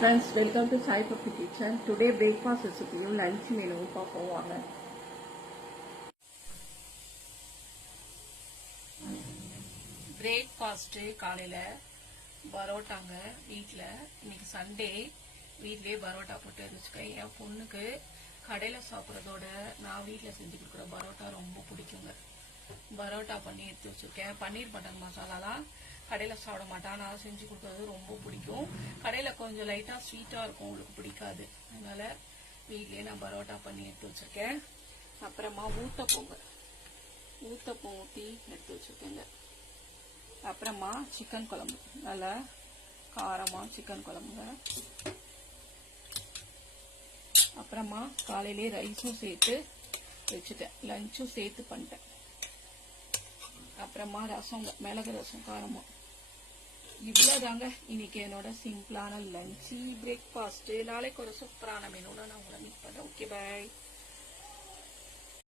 Friends, welcome to Sai Puppy Kitchen. Today breakfast recipe lunch menu பார்ப்போம் வாங்க. Breakfast காலையில பரோட்டாங்க வீட்ல. இன்னைக்கு சண்டே வீட்லயே பரோட்டா போட்டு வச்சுக்கேன். என் பொண்ணுக்கு கடையில சாப்பிட்றதோட நான் வீட்டில் செஞ்சு கொடுக்குற பரோட்டா ரொம்ப பிடிக்குங்க. பரோட்டா பண்ணி எடுத்து வச்சிருக்கேன். பன்னீர் பட்டர் மசாலாலாம் கடையில் சாப்பிட மாட்டான். நான் செஞ்சு கொடுக்கறது ரொம்ப பிடிக்கும். கடையில் கொஞ்சம் லைட்டாக ஸ்வீட்டாக இருக்கும், உங்களுக்கு பிடிக்காது. அதனால வீட்லேயே நான் பரோட்டா பண்ணி எடுத்து வச்சிருக்கேன். அப்புறமா ஊத்தப்பம் ஊற்றி எடுத்து வச்சிருக்கேங்க. அப்புறமா சிக்கன் குழம்பு, நல்லா காரமாக சிக்கன் குழம்புங்க. அப்புறமா காலையிலே ரைஸும் சேர்த்து வச்சுட்டேன், லஞ்சும் சேர்த்து பண்ணிட்டேன். அப்புறமா ரசம், மிளகு ரசம் காரமா. இவ்வளவுதாங்க இன்னைக்கு என்னோட சிம்பிளான லஞ்ச் பிரேக்ஃபாஸ்ட். நாளைக்கு ஒரு சூப்பரான மெனுல நான் உங்களை மீட் பண்றேன். ஓகே, பாய்.